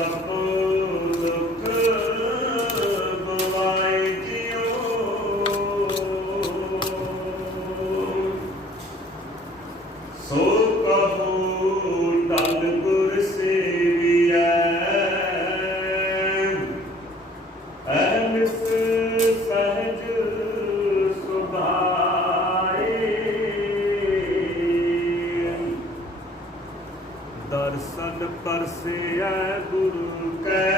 सबो दुख गवाए जियो। सो कहो टल गुर सेविया अहमिस सहज सुभाए। दर्शन परसे गुरु कै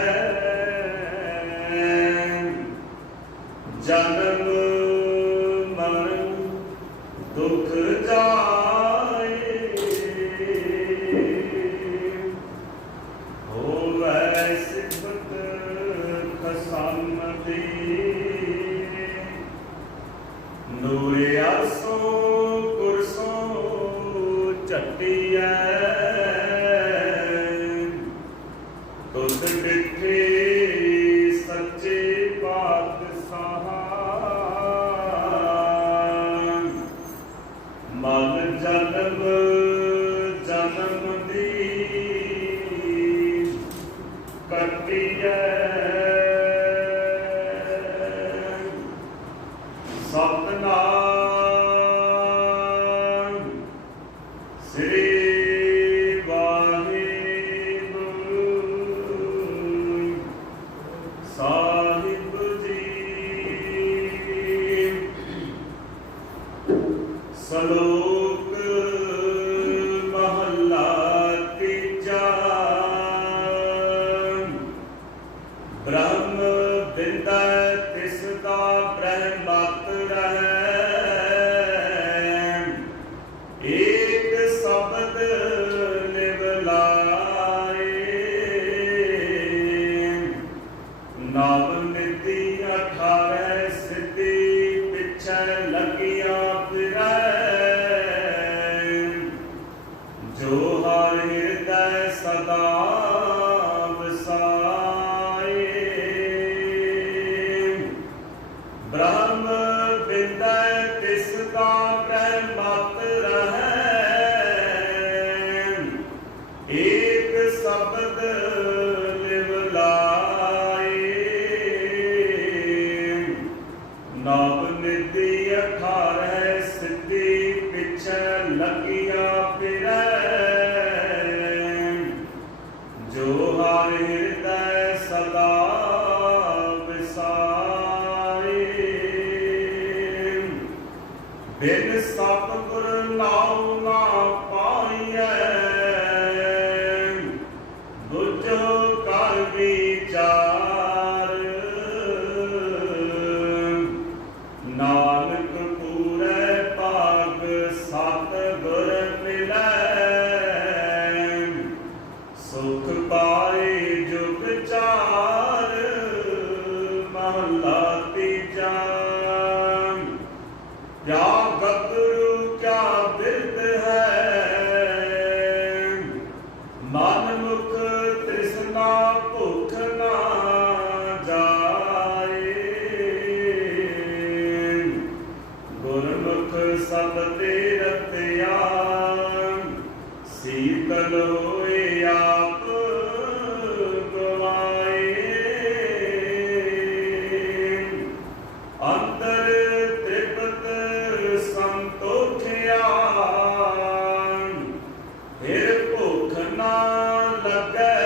जन्म मरण दुख जाए। होवै सिफत खसम दी नूरे आसो कुरसो चटिया। तुस डिठे सच्चे पातशाह मल जन्म जन्म दी कटिया। सतनाम श्री साहिब जी। सलोक महला तीजा। ब्रह्म बिंदा तिसदा ब्रह्मत रहे। एक शब्द लिव लाए। नाम निधि 18 सिद्धि पिछे लगिया फिरै। जो हर हृदय सदा वसाए। ब्रह्म बिंदै तिसदा ब्रह्मत रहे। एक शब्द लिव लाए। नाम निधि 18 सिद्धि पिछे लगिया फिरै। जो हर हृदय सदा विसाए। बिन सतगुर नाम ना पाइयै। बुझो कर विचार। नानक पूरे भाग सतगुर मिलै। सुख पाए जुग चार। महला तीजा। क्या गतरू क्या बिरद है। मन मुख तृष्णा भुख ना जाए। गुरमुख सबते रतिया। शीतल होए आप गवाए। अंतर तृप्त संतोखिया। फिर भुख ना लगे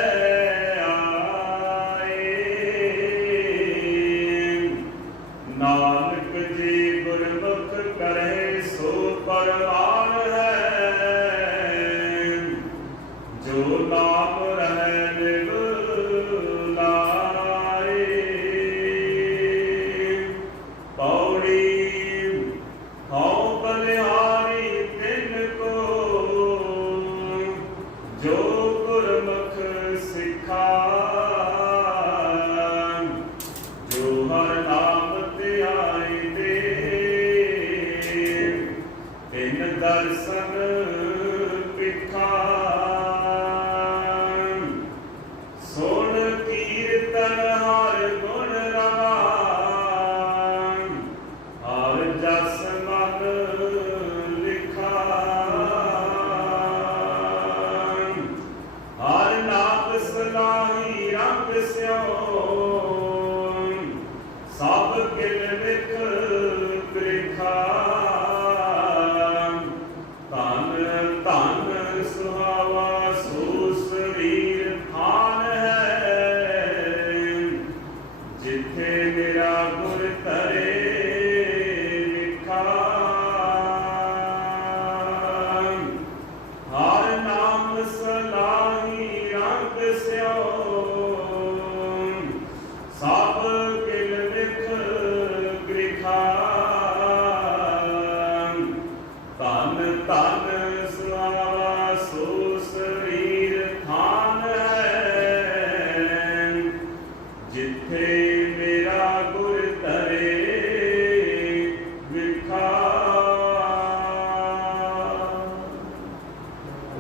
आए। नानक जी गुरमुख करे सो परवान है। जो नाम रहे लिव लाए। पौड़ी हौ बलिहारी तिनको। जो गुरमुख सिखा। जो हर नाम ध्याई दे। तिन दर्शन पिखा। सुन कीर्तन हर गुण रवा। हर जस मन लिखा। हर नाम सलाही ਧਨ ਸੁਹਾਵਾ ਸੋ ਸਰੀਰ ਥਾਨ ਹੈ, ਜਿੱਥੇ ਮੇਰਾ ਗੁਰ ਧਰੇ ਵਿਖਾ। ਹਰ ਨਾਮ ਸਲਾਹੀ ਰੰਗ ਸਿਓ, ਸਭ ਕਿਲ ਵਿਖ ਗ੍ਰਿਖਾ। ਧਨ ਧਨ ਸੁਹਾਵਾ ਸੋ ਸਰੀਰ ਥਾਨ ਹੈ, ਜਿੱਥੇ ਮੇਰਾ ਗੁਰ ਧਰੇ ਵਿਖਾ।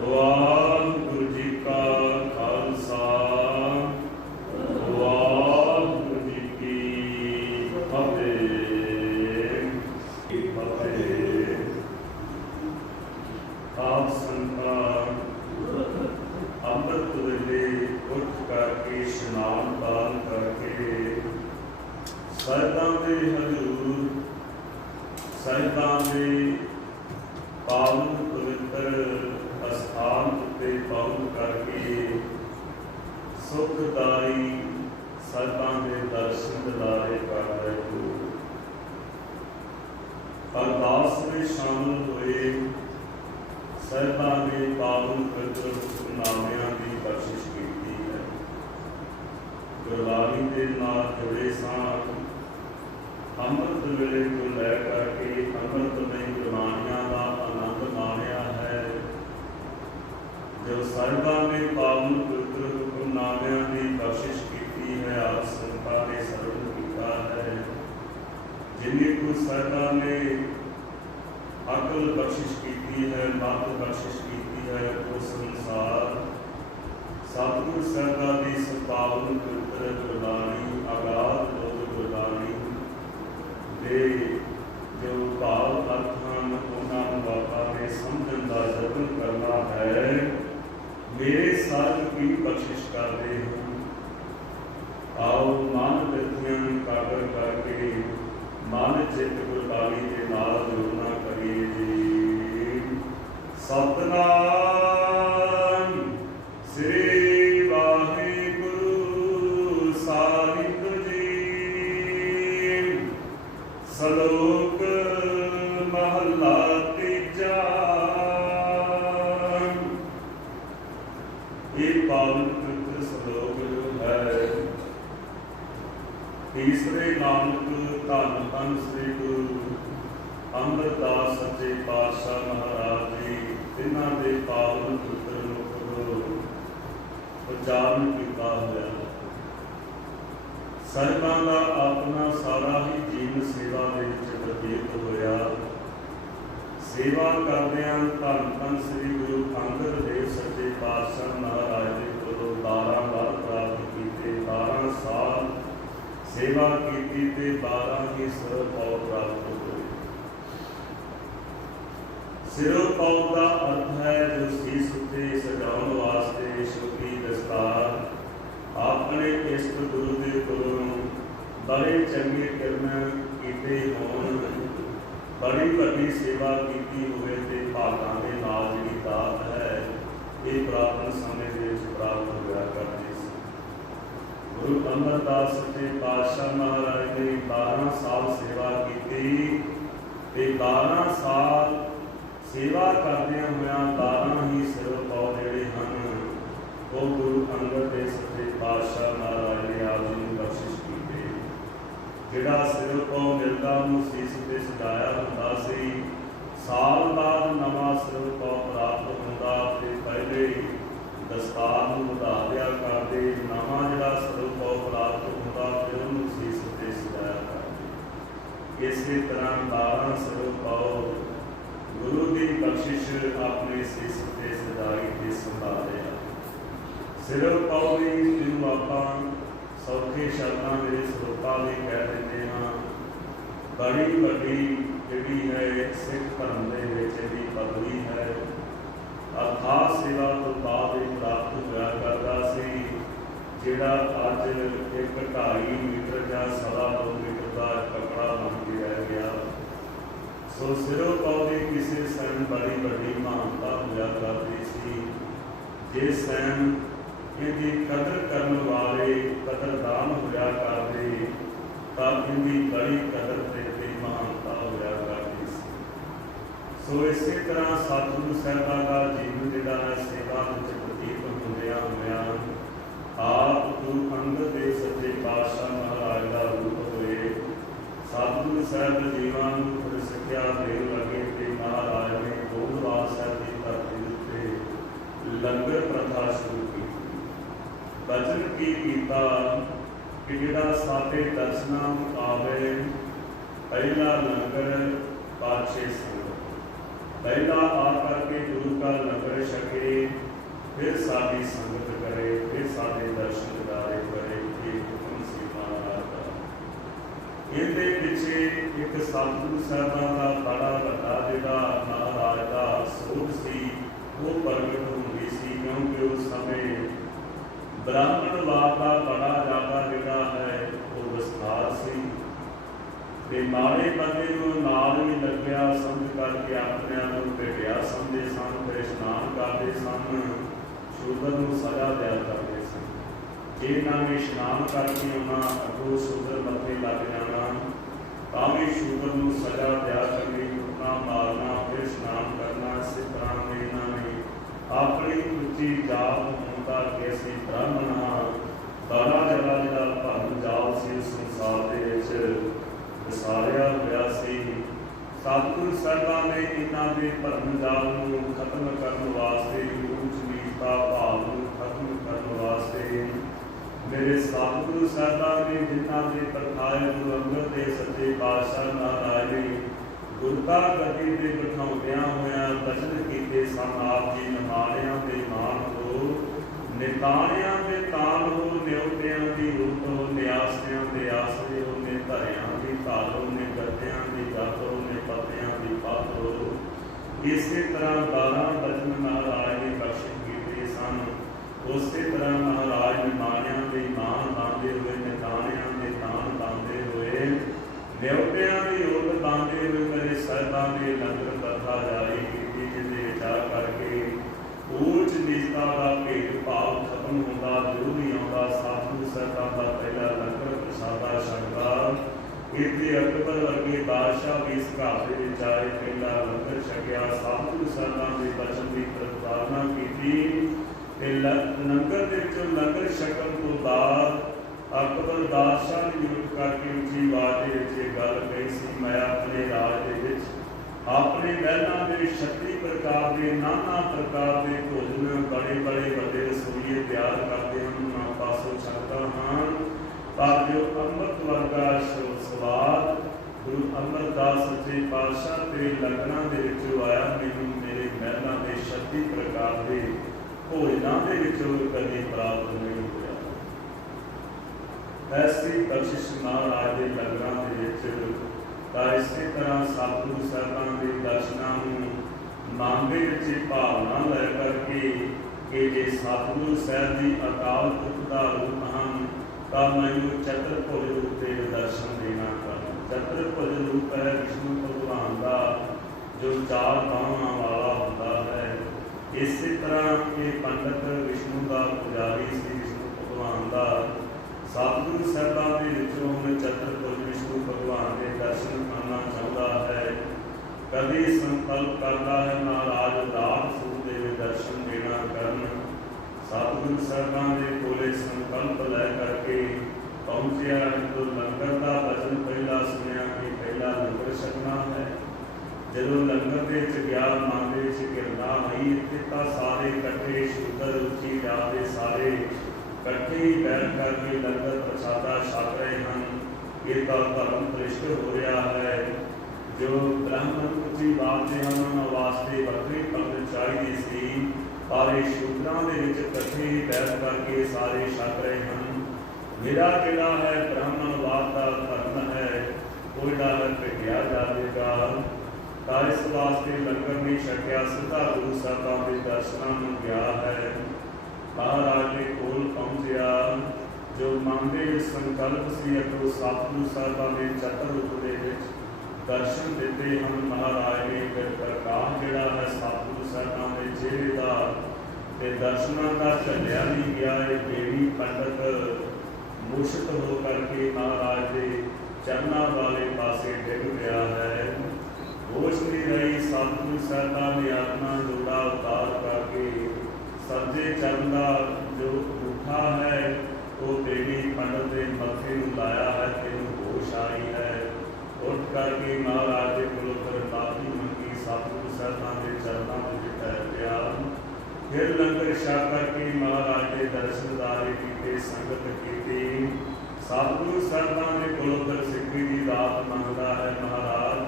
ਵਾਹਿਗੁਰੂ ਜੀ ਕਾ ਖਾਲਸਾ, ਵਾਹਿਗੁਰੂ ਜੀ ਕੀ ਫਤਿਹ। ਆਪ ਸੰਤਾਂ ਅੰਮ੍ਰਿਤ ਵੇਲੇ ਉੱਠ ਕਰਕੇ ਇਸ਼ਨਾਨ ਪਾਨ ਕਰਕੇ ਸਾਹਿਬਾਂ ਦੇ ਹਜ਼ੂਰ, ਸਾਹਿਬਾਂ ਦੇ ਪਾਵਨ ਪਵਿੱਤਰ ਅਸਥਾਨ ਉੱਤੇ ਪਹੁੰਚ ਕਰਕੇ ਸੁਖਦਾਈ ਸਾਹਿਬਾਂ ਦੇ ਦਰਸ਼ਨ ਦਿਦਾਰੇ ਕਰ ਰਹੇ ਹੋ। ਅਰਦਾਸ ਵਿੱਚ ਸ਼ਾਮਲ ਹੋਏ ਸਾਹਿਬਾਂ ਦੇ ਪਾਵਨ ਪਵਿੱਤਰ ਹੁਕਮਨਾਮਿਆਂ ਦੀ ਬਖਸ਼ਿਸ਼ ਕੀਤੀ ਹੈ। ਗੁਰਬਾਣੀ ਦੇ ਨਾਲ ਜੁੜੇ ਸਾਂ। ਅੰਮ੍ਰਿਤ ਵੇਲੇ ਤੋਂ ਲੈ ਕਰਕੇ ਅੰਮ੍ਰਿਤਮਈ ਗੁਰਬਾਣੀਆਂ ਦਾ ਆਨੰਦ ਮਾਣਿਆ ਹੈ। ਜੋ ਸਾਹਿਬਾਂ ਨੇ ਪਾਵਨ ਪਵਿੱਤਰ ਹੁਕਮਨਾਮਿਆਂ ਦੀ ਬਖਸ਼ਿਸ਼ ਕੀਤੀ ਹੈ, ਆਪ ਸੰਤਾਂ ਨੇ ਸਰਵਣ ਕੀਤਾ ਹੈ। ਜਿੰਨੀ ਕੁ ਸਾਹਿਬਾਂ ਨੇ ਅਕਲ ਬਖਸ਼ਿਸ਼ ਕੀਤੀ ਹੈ, ਮਤ ਬਖਸ਼ਿਸ਼ ਕੀਤੀ ਹੈ, ਉਸ ਅਨੁਸਾਰ ਸਤਿਗੁਰ ਸਾਹਿਬਾਂ ਦੀ ਪਾਵਨ ਪਵਿੱਤਰ ਗੁਰਬਾਣੀ, ਆਗਾਧ ਲੋਕ ਗੁਰਬਾਣੀ ਦੇ ਜੋ ਭਾਵ ਅਰਥ ਹਨ, ਉਹਨਾਂ ਨੂੰ ਬਾਬਾ ਨੇ ਸਮਝਣ ਦਾ ਯਤਨ ਕਰਨਾ ਹੈ। ਮੇਰੇ ਸਾਧ ਕੀ ਬਖਸ਼ਿਸ਼ ਕਰਦੇ ਹੋ। ਆਓ ਮਨ ਬਿਰਤੀਆਂ ਨੂੰ ਕਾਬਰ ਕਰਕੇ ਮਨ ਚਿੱਤ ਗੁਰਬਾਣੀ ਦੇ ਨਾਲ ਜੁੜਨਾ ਕਰੀਏ ਜੀ। ਸਤਿਨਾਮ ਸ੍ਰੀ ਵਾਹਿਗੁਰੂ ਸਾਹਿਬ ਜੀ। ਸ਼ਲੋਕ ਮਹਲਾ ਤੀਜਾ। ਇਹ ਪਾਵਨ ਪਵਿੱਤਰ ਸ਼ਲੋਕ ਜੋ ਹੈ, ਤੀਸਰੇ ਨਾਨਕ ਧੰਨ ਧੰਨ ਸ੍ਰੀ ਗੁਰੂ ਅਮਰਦਾਸ ਸੱਚੇ ਪਾਤਸ਼ਾਹ ਮਹਾਰਾਜ ਜੀ, ਇਹਨਾਂ ਦੇ ਪਾਵਨ ਪਵਿੱਤਰ ਮੁਖ ਤੋਂ ਉਚਾਰਨ ਕੀਤਾ ਹੋਇਆ। ਸਾਹਿਬਾਂ ਦਾ ਆਪਣਾ ਸਾਰਾ ਹੀ ਜੀਵਨ ਸੇਵਾ ਦੇ ਵਿੱਚ ਬਤੀਤ ਹੋਇਆ। ਸੇਵਾ ਕਰਦਿਆਂ ਧੰਨ ਧੰਨ ਸ੍ਰੀ ਗੁਰੂ ਅੰਗਦ ਦੇਵ ਸੱਚੇ ਪਾਤਸ਼ਾਹ ਮਹਾਰਾਜ ਦੇ ਕੋਲੋਂ 12 ਵਰ ਪ੍ਰਾਪਤ ਕੀਤੇ। 12 ਸਾਲ ਸੇਵਾ ਕੀਤੀ ਤੇ 12 ਹੀ ਸਿਰੋਂ ਪਉ ਪ੍ਰਾਪਤ ਹੋਏ। ਸਿਰੋਂ ਪਉ ਦਾ ਅਰਥ ਹੈ ਜੋ ਸੀਸ ਉੱਤੇ ਸਜਾਉਣ ਵਾਸਤੇ ਸ਼ੋਭੀ ਦਸਤਾਰ। ਆਪਣੇ ਇਸ਼ਟ ਗੁਰੂ ਦੇ ਕੋਲੋਂ ਬੜੇ ਚੰਗੇ ਕਰਮ ਕੀਤੇ ਹੋਣ, ਬੜੀ ਵੱਡੀ ਸੇਵਾ ਕੀਤੀ ਹੋਵੇ ਤੇ ਭਾਗਾਂ ਦੇ ਨਾਲ ਜਿਹੜੀ ਦਾਤ ਹੈ, ਇਹ ਪ੍ਰਾਪਤ ਸਮੇਂ ਦੇ ਵਿੱਚ ਪ੍ਰਾਪਤ ਹੋਇਆ ਕਰਦੀ ਸੀ। ਗੁਰੂ ਅਮਰਦਾਸ ਸੱਚੇ ਪਾਤਸ਼ਾਹ ਮਹਾਰਾਜ ਨੇ 12 ਸਾਲ ਸੇਵਾ ਕੀਤੀ ਤੇ 12 ਸਾਲ ਸੇਵਾ ਕਰਦਿਆਂ ਹੋਇਆਂ 12 ਹੀ ਸਿਰੋਂ ਪਉ ਜਿਹੜੇ ਹਨ, ਉਹ ਗੁਰੂ ਅੰਗਦ ਦੇਵ ਸੱਚੇ ਪਾਤਸ਼ਾਹ ਮਹਾਰਾਜ ਨੇ ਆਪ ਜੀ ਨੂੰ ਬਖਸ਼ਿਸ਼ ਕੀਤੇ। ਜਿਹੜਾ ਸਿਰੋਂ ਪਉ ਮਿਲਦਾ ਉਹਨੂੰ ਸੀਸ ਤੇ ਸਜਾਇਆ ਹੁੰਦਾ ਸੀ। ਸਾਲ ਬਾਅਦ ਨਵਾਂ ਸਿਰੋਂ ਪਉ ਪ੍ਰਾਪਤ ਹੁੰਦਾ ਤੇ ਪਹਿਲੇ ਦਸਤਾਰ ਨੂੰ ਵਧਾ ਦਿਆ ਕਰਦੇ। ਨਵਾਂ ਜਿਹੜਾ ਸਿਰੋਂ ਪਉ ਪ੍ਰਾਪਤ ਹੁੰਦਾ ਫਿਰ ਉਹਨੂੰ ਸੀਸ ਤੇ ਸਜਾਇਆ ਕਰਦੇ। ਇਸੇ ਤਰ੍ਹਾਂ 12 ਸਿਰੋਂ ਪਉ ਗੁਰੂ ਦੀ ਬਖਸ਼ਿਸ਼ ਆਪਣੇ ਸੀਸ ਤੇ ਸਜਾਈ ਤੇ ਸੰਭਾਲਿਆ। ਸਿਰੋਂ ਪਉ ਦੀ ਜਿਹਨੂੰ ਆਪਾਂ ਸੌਖੇ ਸ਼ਬਦਾਂ ਦੇ ਸਰੋਤਾਂ ਲਈ ਕਹਿ ਦਿੰਦੇ ਹਾਂ, ਬੜੀ ਵੱਡੀ ਜਿਹੜੀ ਹੈ ਸਿੱਖ ਧਰਮ ਦੇ ਵਿੱਚ ਇਹਦੀ ਪਦਵੀ ਹੈ। ਅਰਥਾਤ ਸੇਵਾ ਤੋਂ ਬਾਅਦ ਇਹ ਪ੍ਰਾਪਤ ਹੋਇਆ ਕਰਦਾ ਸੀ। ਜਿਹੜਾ ਅੱਜ 1.5 ਮੀਟਰ ਜਾਂ 2.25 ਮੀਟਰ ਦਾ ਕੱਪੜਾ ਬਣ ਕੇ ਰਹਿ ਗਿਆ। ਸੋ ਸਿਰੋਂ ਪਉ ਦੀ ਕਿਸੇ ਸਮੇਂ ਬੜੀ ਵੱਡੀ ਮਹਾਨਤਾ ਹੋਇਆ जे सैन इनकी कदर करने वाले कदरदान होया करते तां इनकी बड़ी कदर ते महानता होया करती सी। सो इसी तरह सतगुरु साहिबां का जीवन जिहड़ा है सेवा विच बतीत होंदियां होया आप गुरु अंगद देव सच्चे पातशाह महाराज का रूप होए सतगुरु साहिब जीवां नूं थोड़ी सिक्ख्या देण लगे ते महाराज ने गोबिंदवाल साहिब की धरती उत्ते लंगर प्रथा शुरू की। बचन की कीता कि जिहड़ा साडे दर्शनां आवे पहला लंगर पाछे संगत पहला आ करके गुरु का लंगर छके फिर साडी संगत करे फिर साडे दर्शन दिदारे करे। ये हुक्म सी महाराज का। इहदे पिछे एक सतगुरु साहिबां का बड़ा वड्डा जिहड़ा महाराज का सोच सी वो प्रगट होंदी सी क्योंकि उस समय ब्राह्मणवाद का बड़ा ज़्यादा जिहड़ा है वो विस्तार सी ते माड़े बंदे नूं नाल भी लग्या समझ करके अपने नूं घटिया समझे सन ते इशनान करते सन शूदर नूं सजा दिया करते सन। जे इन्हां ने इशनान करके आउणा अगों शूदर मत्थे लग जाना तां भी शूदर नूं सजा दिया करनी कुटना मारना फिर इशनान करना। इस तरह के इन्हां ने अपनी उच्ची जात होण दा कि असीं ब्राह्मण हां बड़ा जड़ा जिहड़ा भरम जाल सी संसार दे विच विसारिया होया सी। सतगुरु साहिबां ने इन्हां दे भरम जाल नूं खत्म करन वास्ते ऊंच नीचता भाव नूं खत्म करन वास्ते मेरे सतगुरु साहिबां ने जिन्हां दे परखाए गुरु अंगद देव सच्चे पातशाह महाराज ने गुरता गद्दी ते बिठाउंदियां होया बचन कीते सन। आप जी निमाणियां दे मान हो निताणियां दे तान हो न्योतियां दी रूप हो निआसियां दे आसरे हो ने धरियां दी धाल हो ने गद्दियां दी गत हो ने पत्तियां दी पत हो। इसी तरह 12 बचन महाराज ने बख्शिश कीते सन। उसी तरह महाराज निमाणियां दे मान बांधे हुए निताणियां दे तान बांधे हुए न्योतियां दी ओट बांधे हुए मेरे साहिबां ने लंगर प्रथा जारी की जिहदे जा करके ऊंच नीचता का भेदभाव खत्म होता जरूरी आता। सतगुरु साहिबां का पहला लंगर प्रसादा छकदा इत्थे अकबर वर्गे बादशाह भी इस घर दे विच आए पहला लंगर छकिया सतगुरु साहिबां दे बचन की प्रतिपादना की ते लंगर दे विचों लंगर छकण तो बाद अकबर बादशाह ने उठ करके उच्ची आवाज़ दे विच गल कही सी मैं अपने राज दे विच अपने महलों में 36 प्रकार के नाना प्रकार के भोजन बड़े बड़े बड़े रसोईए तैयार करते हैं उन्होंने पासों छकता हाँ पर जो अमृत वर्गा स्वाद गुरु अमरदास सच्चे पातशाह के लंगरां दे विचों आया मैनूं मेरे महलों में 36 प्रकार के भोजनों के विचों कभी प्राप्त नहीं होया। ऐसी बख्शिश महाराज के लंगरां दे विच ਤਾਂ ਇਸੇ ਤਰ੍ਹਾਂ ਸਤਿਗੁਰੂ ਸਾਹਿਬਾਂ ਦੇ ਦਰਸ਼ਨਾਂ ਨੂੰ ਮਨ ਦੇ ਵਿੱਚ ਭਾਵਨਾ ਲੈ ਕਰਕੇ ਕਿ ਜੇ ਸਤਿਗੁਰੂ ਸਾਹਿਬ ਦੀ ਅਕਾਲ ਪੁਰਖ ਦਾ ਰੂਪ ਹਨ ਤਾਂ ਮੈਨੂੰ ਚਤੁਰਭੁਜ ਰੂਪ ਦੇ ਦਰਸ਼ਨ ਦੇਣਾ ਕਰਨ। ਚਤੁਰਭੁਜ ਰੂਪ ਹੈ ਵਿਸ਼ਨੂੰ ਭਗਵਾਨ ਦਾ ਜੋ 4 ਬਾਹਾਂ ਵਾਲਾ ਹੁੰਦਾ ਹੈ। ਇਸੇ ਤਰ੍ਹਾਂ ਇਹ ਪੰਡਤ ਵਿਸ਼ਨੂੰ ਦਾ ਪੁਜਾਰੀ ਸੀ ਵਿਸ਼ਨੂੰ ਭਗਵਾਨ ਦਾ सतगुरु साहिबां दे विचों चतुर्भुज विष्णु भगवान के दर्शन करना चाहता है कभी संकल्प करता है महाराज रात सूर दे दर्शन देना करन। सतगुरु साहिबां दे कोले संकल्प लै करके पहुँचया तो लंगर का वचन पहला सुनिया कि पहला लंगर छकना है। जदों लंगर के गया मन के गिरना आई इत्थे तां सारे इकट्ठे शूदर उच्ची जात दे सारे इकट्ठे ही बैठ करके लंगर प्रसादा छक रहे हैं। ये तो धर्म भ्रिष्ट हो रहा है। जो ब्राह्मण उच्ची बातें उन्होंने वास्ते वक्री पंगत चाहिए सी पर शूद्रां दे विच इकट्ठे ही बैठ करके सारे छक रहे हैं। मेरा जिहड़ा है ब्राह्मणवाद का धर्म है वो जिहड़ा है घटिया जाएगा। तो इस वास्ते लंगर नहीं छकिया सीधा गुरु साहिबां के दर्शनों में गया है। महाराज के कोल पहुँचया जो मन के संकल्प से अगों सतगुरु साहिबां ने चतर रूप के दर्शन दिते हैं। महाराज ने फिर प्रकाश जिहड़ा है सतगुरु साहिबां के चेहरे का ते दर्शना का झलिया नहीं गया। बेड़ी पंडित मूर्छित होकर के महाराज के चरणों वाले पासे डिग गया है। होश नहीं रही। सतगुरु साहिब ने अपना जोड़ा उतार करके सज्जे चरण का जो अंगूठा है वो बेड़ी पंडित के मथे में लाया है। तेन होश आई है। उठ करके महाराज के कोलों फिर माफी मंगी। सतगुरु साहिब के चरणों में ठहर गया। फिर लंगर छक करके महाराज के दर्शनदारे किए, संगत की। सतगुरु साहिब ने कोलों फिर सिक्खी की दात मंगता है। महाराज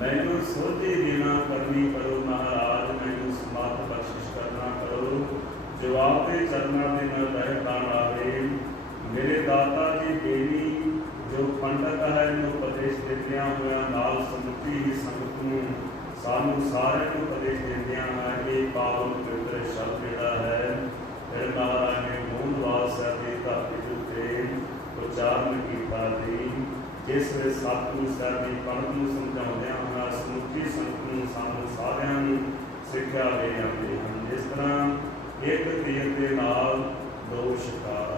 मैनू सोझी देना करनी करो। महाराज मैनू समर्थ बख्शिश करना करो। जवाब के चरणों में न रह प्राण आवे। मेरे दाता जी बेनी जो पंडित है इन्हों उपदेश दिंदिया हुआ नाल समुची ही संगत नूं सानू सारे को उपदेश दिंदिया है। ये पावन पवित्र शब्द जिहड़ा है फिर महाराज ने मूंदवाल साहिब की धरती के उत्ते उच्चारण किया जी। जिस वे सतगुरु साहिब की पंडित नूं समझाउंदियां होइयां समुची संगत नूं सानू सारिआं नूं सिੱਖਿਆ दे जाते हैं। जिस तरह एक तीर के नाल दो शिकार।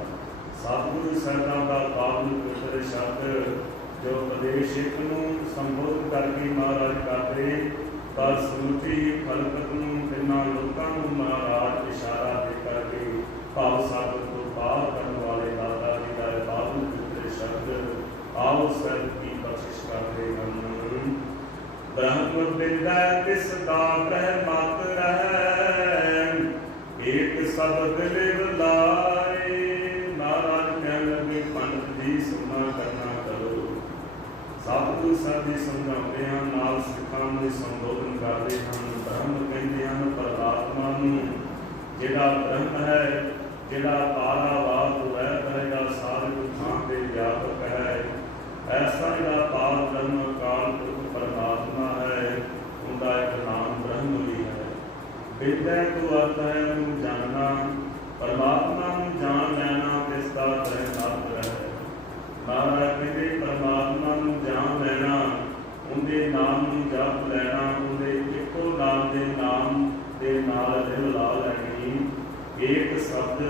सतगुरु साहिबां का पावन पवित्र शब्द जो उपदेश एक नूं संबोधित करके महाराज करते तर समुची खलकत नूं तिन्हां लोकां नूं महाराज इशारा दे करके भाव सागर को पार करने वाले दाता जी का पावन पवित्र शब्द आओ सब की बख्शिश करते हैं। ब्रह्म विद्या तिस का ब्रह्मत रहे एक शब्द लिव लाए। महाराज कहने लगे पंडित जी सुना करना करो। सतगुरु साहिब जी समझाते हैं नाल सिखां नूं संबोधन करते हैं। ब्रह्म कहते हैं परमात्मा नूं जिहड़ा ब्रह्म है जिहड़ा पारावार वैत है जिहड़ा सारे थां ते व्यापक है। ऐसा जिहड़ा पार ब्रह्म अकाल पुरख परमात्मा है उनका एक नाम ब्रह्म भी है। विद्या तो अर्थ है उन्हें जानना। परमात्मा नूं जान लैना तिसका ब्रह्मत है। महाराज कहते परमात्मा नूं जान लैना उनके नाम नूं जप लैना उनके इको नाम के नाम के नाल लिव ला लैनी। एक शब्द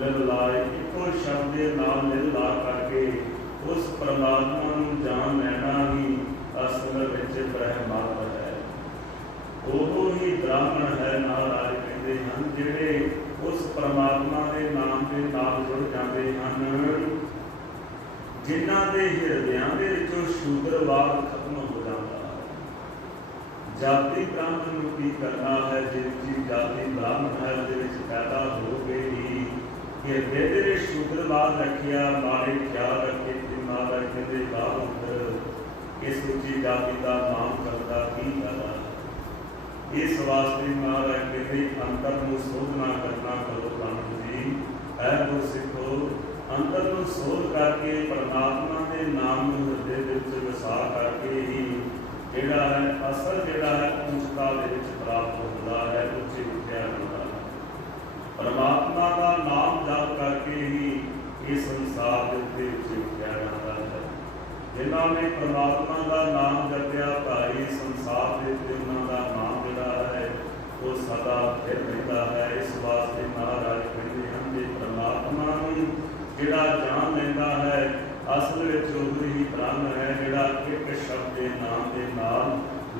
लिव लाए इको शब्द के नाम लिव ला करके उस परमात्मा नूं जान लैना ही असल विच ब्रह्मत है। वो ही ब्राह्मण है। महाराज कहते हैं जिहड़े उस परमात्मा के नाम के नाल जुड़ जाते हैं जिन्हां दे हिरदियां दे विचों शूद्रवाद खत्म हो जाता है। जाति ब्राह्मण नूं की करना है। जिसकी जाति ब्राह्मण है उहदे विच पैदा हो गई ही हिरदे दे विच शूद्रवाद रखिया माड़े ख्याल रखे ते महाराज कहते बाहर अंदर इस उच्ची जाति का नाम करता की फायदा। इस वास्ते महाराज कहते अंतर नूं शोधना करना करो। पंडित जी है गुर सिखो अंतर नूं शोध करके परमात्मा के नाम नूं हृदय विच वसा करके ही जिहड़ा है असल जिहड़ा है उच्चता दे विच प्राप्त होता है उच्ची विद्या होता है। परमात्मा का नाम जप करके ही इस संसार के उत्ते उच्ची विद्या जाता है। जिन्हां ने परमात्मा का नाम जपिया भाई संसार के उत्ते उन्हां दा नाम जिहड़ा है वो सदा स्थिर रहिंदा है। इस वास्ते महाराज कहते हैं जे परमात्मा नूं जिहड़ा जान लैंदा है असल विच ओह ही ब्रह्म है जिहड़ा एक शब्द के नाम के नाल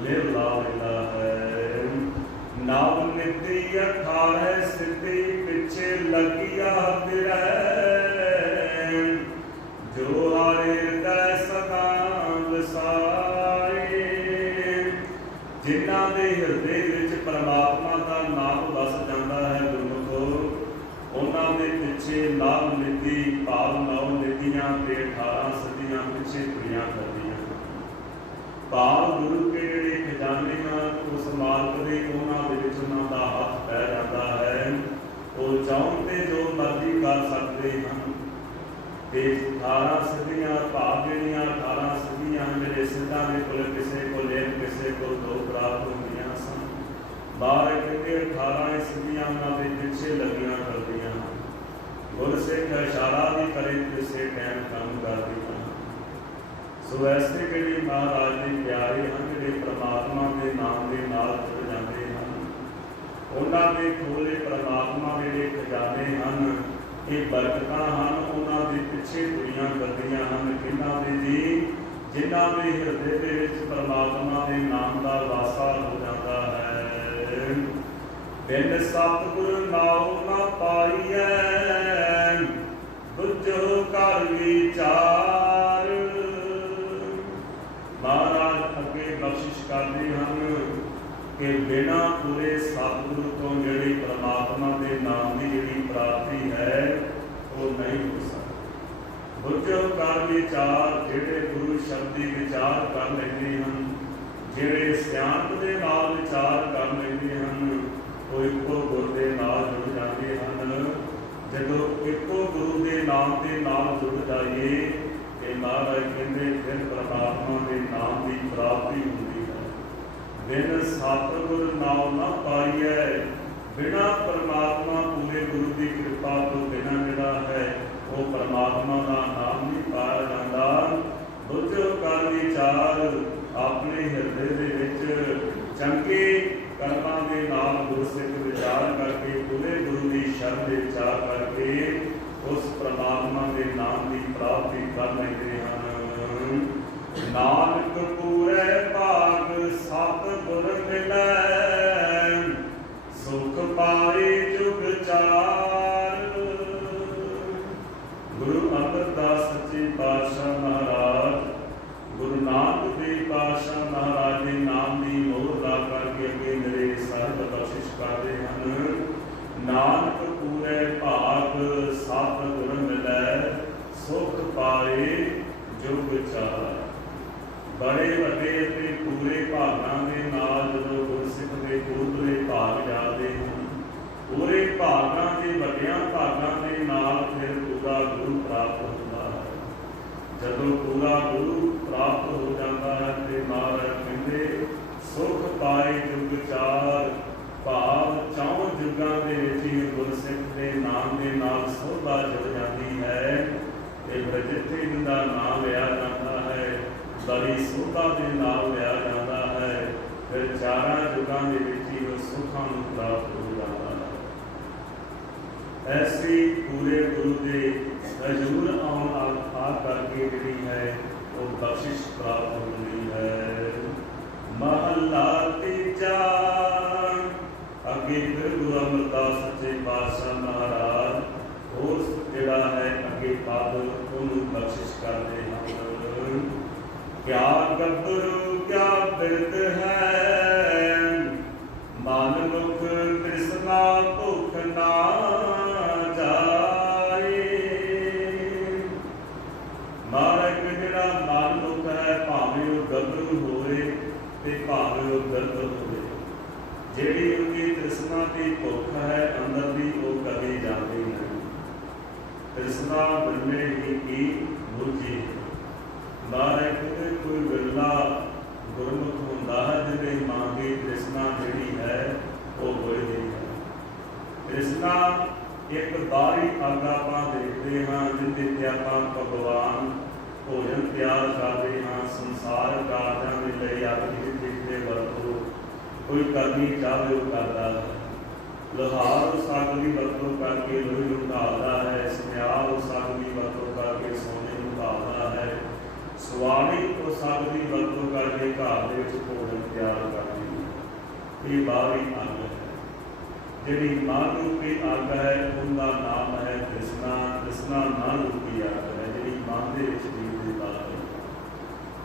लिव ला लैंदा है। नाम निति 18 सिद्धि पिछे लगिया बिरह जो हारे हृदय सदा वसाए। जिन्हां दे हृदय विच परमात्मा का नाम वस जाता है गुरमुखो उन्हां दे पिछे नाम निधि भाव नौ निधियां ते 18 सदियां पिछे तुरियां करदियां। भाव गुरु के जिहड़े खजाने उस मालक दे उन्हां दे विच उन्हां दा हथ पै जाता है। वो चाहण ते जो मर्जी कर सकते हैं। ते 18 सदियां भाव जिहड़ियां 18 सदियां जिहड़े सिद्धां दे कोल किसे को लेन किसे को दो प्राप्त होंदियां सन। बाहर कहते 18 सदियां उन्हां दे पिछे लगियां करदियां। गुरसिख इशारा भी करे किसे टाइम काम करदियां। सो ऐसे जिहड़े महाराज के प्यारे हैं जिहड़े परमात्मा के नाम के नाल जुड़ जाते हैं ਉਹਨਾਂ ਦੇ ਖੋਲੇ ਪਰਮਾਤਮਾ ਦੇ ਜਿਹੜੇ ਖਜ਼ਾਨੇ ਹਨ, ਇਹ ਬਰਕਤਾਂ ਹਨ, ਉਹਨਾਂ ਦੇ ਪਿੱਛੇ ਦੁਨੀਆਂ ਕਰਦੀਆਂ ਹਨ। ਕਿਹਨਾਂ ਦੇ ਜੀ? ਜਿਨ੍ਹਾਂ ਦੇ ਹਿਰਦੇ ਦੇ ਵਿੱਚ ਪਰਮਾਤਮਾ ਦੇ ਨਾਮ ਦਾ ਵਾਸਾ ਹੋ ਜਾਂਦਾ ਹੈ। ਬਿਨ ਸਤਿਗੁਰ ਨਾਉ ਨਾ ਪਾਈਐ, ਬੁੱਝੋ ਕਰ ਵਿਚਾਰ। ਮਹਾਰਾਜ ਅੱਗੇ ਬਖਸ਼ਿਸ਼ ਕਰਦੇ ਹਨ ਕਿ ਬਿਨਾਂ ਪੂਰੇ ਸਤਿਗੁਰੂ ਤੋਂ ਜਿਹੜੀ ਪਰਮਾਤਮਾ ਦੇ ਨਾਮ ਦੀ ਜਿਹੜੀ ਪ੍ਰਾਪਤੀ ਹੈ ਉਹ ਨਹੀਂ ਹੋ ਸਕਦੀ। ਬੁੱਝੋ ਕਰ ਵਿਚਾਰ, ਜਿਹੜੇ ਗੁਰੂ ਸ਼ਬਦ ਦੀ ਵਿਚਾਰ ਕਰ ਲੈਂਦੇ ਹਨ, ਜਿਹੜੇ ਸਿਆਣਪ ਦੇ ਨਾਲ ਵਿਚਾਰ ਕਰ ਲੈਂਦੇ ਹਨ, ਉਹ ਇੱਕੋ ਗੁਰੂ ਦੇ ਨਾਲ ਜੁੜ ਜਾਂਦੇ ਹਨ। ਜਦੋਂ ਇੱਕੋ ਗੁਰੂ ਦੇ ਨਾਮ ਦੇ ਨਾਲ ਜੁੜ ਜਾਈਏ ਤੇ ਮਹਾਰਾਜ ਕਹਿੰਦੇ ਫਿਰ ਪਰਮਾਤਮਾ ਦੇ ਨਾਮ ਦੀ ਪ੍ਰਾਪਤੀ ਹੁੰਦੀ ਹੈ। ਬਿਨ ਸਤਿਗੁਰ ਨਾਮ ਨਾ ਪਾਈਐ, ਬਿਨਾਂ ਪਰਮਾਤਮਾ ਪੂਰੇ ਗੁਰੂ ਦੀ ਕਿਰਪਾ ਤੋਂ ਬਿਨਾਂ ਜਿਹੜਾ ਹੈ ਉਹ ਪਰਮਾਤਮਾ ਦਾ ਨਾਮ ਨਹੀਂ ਪਾਇਆ ਜਾਂਦਾ। ਬੁੱਝੋ ਕਰ ਵਿਚਾਰ, ਆਪਣੇ ਹਿਰਦੇ ਦੇ ਵਿੱਚ ਚੰਗੇ ਕਰਮਾਂ ਦੇ ਨਾਲ ਗੁਰਸਿੱਖ ਵਿਚਾਰ ਕਰਕੇ, ਪੂਰੇ ਗੁਰੂ ਦੀ ਸ਼ਰਨ ਦੇ ਵਿਚਾਰ ਕਰਕੇ ਉਸ ਪਰਮਾਤਮਾ ਦੇ ਨਾਮ ਦੀ ਪ੍ਰਾਪਤੀ ਕਰ ਲੈਂਦੇ ਹਨ। ਨਾਨਕ ਪੂਰੇ ਭਾਗ ਸਤਿਗੁਰ ਮਿਲੈ, ਸੁਖ ਪਾਏ ਜੁਗ ਚਾਰ। ਗੁਰੂ ਅਮਰਦਾਸ ਸੱਚੇ ਪਾਤਸ਼ਾਹ ਮਹਾਰਾਜ ਗੁਰੂ ਨਾਨਕ ਦੇਵ ਪਾਤਸ਼ਾਹ ਮਹਾਰਾਜ ਦੇ ਨਾਮ ਦੀ ਮੋਹਰ ਲਾ ਕਰਕੇ ਅੱਗੇ ਮੇਰੇ ਸਾਹਿਬ ਬਖਸ਼ਿਸ਼ ਕਰਦੇ ਹਨ। ਨਾਨਕ ਪੂਰੇ ਭਾਗ ਸਤਿਗੁਰ ਮਿਲੈ, ਸੁਖ ਪਾਏ ਜੁਗ ਚਾਰ। ਬੜੇ ਵੱਡੇ ਅਤੇ ਪੂਰੇ ਭਾਗਾਂ ਦੇ ਨਾਲ ਜਦੋਂ ਗੁਰਸਿੱਖ ਦੇ ਪੂਰੇ ਭਾਗ ਜਾਂਦੇ ਹਨ, ਪੂਰੇ ਭਾਗਾਂ ਦੇ ਵੱਡਿਆਂ ਭਾਗਾਂ ਦੇ ਨਾਲ ਫਿਰ ਪੂਰਾ ਗੁਰੂ ਪ੍ਰਾਪਤ ਹੁੰਦਾ ਹੈ। ਜਦੋਂ ਪੂਰਾ ਗੁਰੂ ਪ੍ਰਾਪਤ ਹੋ ਜਾਂਦਾ ਹੈ ਤੇ ਮਹਾਰਾਜ ਕਹਿੰਦੇ ਸੁਖ ਪਾਏ ਜੁਗ ਚਾਰ। ਭਾਵ ਚੌਂ ਯੁੱਗਾਂ ਦੇ ਵਿੱਚ ਹੀ ਗੁਰਸਿੱਖ ਦੇ ਨਾਮ ਦੇ ਨਾਲ ਸੋਭਾ ਜੁੜ ਜਾਂਦੀ ਹੈ ਤੇ ਫਿਰ ਜਿੱਥੇ ਜਿਹਦਾ ਨਾਮ ਲਿਆ ਜਾਂਦਾ ਹੈ ਬੜੀ ਸੋਭਾ ਦੇ ਨਾਲ ਲਿਆ ਜਾਂਦਾ ਹੈ। ਫਿਰ ਚਾਰਾਂ ਯੁੱਗਾਂ ਦੇ ਵਿੱਚ ਹੀ ਉਹ ਸੁੱਖਾਂ ਨੂੰ ਪ੍ਰਾਪਤ ਹੋ ਜਾਂਦਾ ਹੈ। ਐਸੀ ਪੂਰੇ ਗੁਰੂ ਦੇ ਹਜ਼ੂਰ ਆਉਣ ਆ ਕਰਕੇ ਜਿਹੜੀ ਹੈ ਉਹ ਬਖਸ਼ਿਸ਼ ਪ੍ਰਾਪਤ ਹੁੰਦੀ ਹੈ। ਮਹੱਲਾ ਤੀਜਾ। ਅੱਗੇ ਫਿਰ ਗੁਰੂ ਅਮਰਦਾਸ ਸੱਚੇ ਪਾਤਸ਼ਾਹ ਮਹਾਰਾਜ ਹੋਰ ਜਿਹੜਾ ਹੈ ਅੱਗੇ ਪਦ ਉਹਨੂੰ ਬਖਸ਼ਿਸ਼ ਕਰਦੇ ਹਨ। ਕਿਆ ਗੱਭਰੂ ਕਿਆ ਬਿਰਧ ਹੈ, ਮਨ ਮੁਖ ਤ੍ਰਿਸ਼ਨਾ ਭੁੱਖ ਨਾ ਜਾਏ। ਮਹਾਰਾਜ ਜਿਹੜਾ ਮਨ ਮੁਖ ਹੈ, ਭਾਵੇਂ ਉਹ ਗੱਭਰੂ ਹੋਵੇ ਤੇ ਭਾਵੇਂ ਉਹ ਬਿਰਧ ਹੋਵੇ, ਜਿਹੜੀ ਉਹਦੀ ਤ੍ਰਿਸ਼ਨਾ ਦੀ ਭੁੱਖ ਹੈ ਅੰਦਰ ਦੀ ਉਹ ਕਦੇ ਜਾਂਦੀ ਨਹੀਂ। ਤ੍ਰਿਸ਼ਨਾ ਬਿਰਲੇ ਹੀ ਕੀ ਬੁਝੀ। ਮਹਾਰਾਜ ਕਹਿੰਦੇ ਕੋਈ ਬਿਰਲਾ ਗੁਰਮੁਖ ਹੁੰਦਾ ਹੈ ਜਿਹਦੇ ਮਾਂ ਦੀ ਤ੍ਰਿਸ਼ਨਾ ਜਿਹੜੀ ਹੈ ਉਹ ਬੁਝਦੀ ਹੈ। ਤ੍ਰਿਸ਼ਨਾ ਇੱਕ ਬਾਹਰੀ ਅੱਗ ਆਪਾਂ ਦੇਖਦੇ ਹਾਂ ਜਿਹਦੇ ਤੇ ਆਪਾਂ ਭਗਵਾਨ ਭੋਜਨ ਤਿਆਰ ਕਰਦੇ ਹਾਂ, ਸੰਸਾਰ ਕਾਰਜਾਂ ਦੇ ਲਈ ਅੱਗ ਜਿਹਦੇ ਵਰਤੋਂ ਕੋਈ ਕਰਨੀ ਚਾਹੇ ਉਹ ਕਰਦਾ ਹੈ। ਲੋਹਾਰ ਉਸ ਅੱਗ ਦੀ ਵਰਤੋਂ ਕਰਕੇ ਲੋਹੇ ਨੂੰ ਢਾਲਦਾ ਹੈ, ਸੁਨਿਆਰ ਉਸ ਅੱਗ ਦੀ ਵਰਤੋਂ ਕਰਕੇ ਸੋਨੇ ਨੂੰ ਢਾਲਦਾ ਹੈ, ਸੁਆਣੀ ਉਸ ਅੱਗ ਦੀ ਵਰਤੋਂ ਕਰਕੇ ਘਰ ਦੇ ਵਿੱਚ ਭੋਜਨ ਤਿਆਰ ਕਰਦੀ ਹੈ। ਇਹ ਬਾਹਰੀ ਅੱਗ ਹੈ। ਜਿਹੜੀ ਮਨ ਰੂਪੀ ਅੱਗ ਹੈ ਉਹਦਾ ਨਾਮ ਹੈ ਤ੍ਰਿਸ਼ਨਾ। ਤ੍ਰਿਸ਼ਨਾ ਮਨ ਰੂਪੀ ਅੱਗ ਹੈ ਜਿਹੜੀ ਮਨ ਦੇ ਵਿੱਚ ਜੀਵ ਦੀ ਬਾਤ ਹੈ।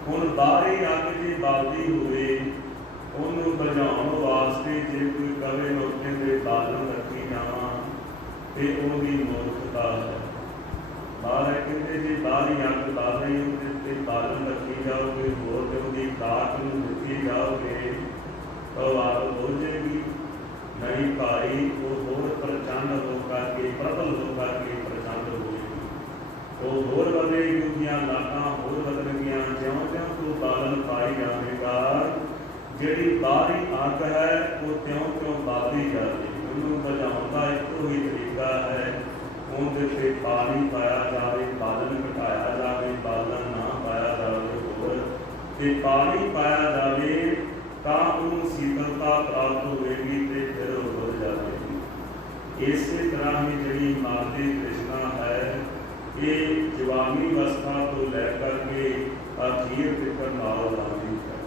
ਹੁਣ ਬਾਹਰੀ ਅੱਗ ਜੇ ਬਲਦੀ ਹੋਵੇ ਉਹਨੂੰ ਬੁਝਾਉਣ ਵਾਸਤੇ ਜੇ ਕੋਈ ਕਵੇ ਲੋਕਾਂ ਦੇ ਬਾਲਣ ਰੱਖੀ ਜਾਵਾਂ ਤੇ ਉਹਦੀ ਮੂਰਖਤਾ ਹੈ। ਮਹਾਰਾਜ ਕਹਿੰਦੇ ਜੇ ਬਾਹਰੀ ਅੱਗ ਬਾਲ ਰਹੀ ਉਹਦੇ ਤੇ ਬਾਲਣ ਰੱਖੀ ਜਾਓਗੇ, ਹੋਰ ਤੇ ਉਹਦੀ ਕਾਟ ਨੂੰ ਦਿੱਤੀ ਜਾਓਗੇ ਤਾਂ ਆਗ ਬੁਝੇਗੀ ਨਹੀਂ ਭਾਈ। ਉਹ ਹੋਰ ਪ੍ਰਚੰਡ ਹੋ ਕਰਕੇ ਪ੍ਰਬਲ ਹੋ ਕਰਕੇ ਪ੍ਰਚੰਡ ਹੋਏਗੀ, ਉਹ ਹੋਰ ਵਧੇਗੀ, ਉਹਦੀਆਂ ਲਾਟਾਂ ਹੋਰ ਵਧਣਗੀਆਂ। ਜਿਉਂ ਜਿਉਂ ਤੂੰ ਬਾਲਣ ਪਾਈ ਜਾਵੇਗਾ ਜਿਹੜੀ ਬਾਹਰੀ ਅੱਗ ਹੈ ਉਹ ਤਿਉਂ ਤਿਉਂ ਵੱਧਦੀ ਜਾਵੇ। ਉਹਨੂੰ ਬੁਝਾਉਣ ਦਾ ਇੱਕੋ ਹੀ ਤਰੀਕਾ ਹੈ, ਉਹਦੇ 'ਤੇ ਪਾਣੀ ਪਾਇਆ ਜਾਵੇ, ਬਾਲਣ ਘਟਾਇਆ ਜਾਵੇ, ਬਾਲਣ ਨਾ ਪਾਇਆ ਜਾਵੇ ਹੋਰ, ਤੇ ਪਾਣੀ ਪਾਇਆ ਜਾਵੇ ਤਾਂ ਉਹਨੂੰ ਸੀਤਲਤਾ ਪ੍ਰਾਪਤ ਹੋਵੇਗੀ ਤੇ ਫਿਰ ਉਹ ਬੁਝ इस तरह ही जी मादी कृष्णा है ये जवानी अवस्था तो लैकर के अखीर तक नाल लाती है।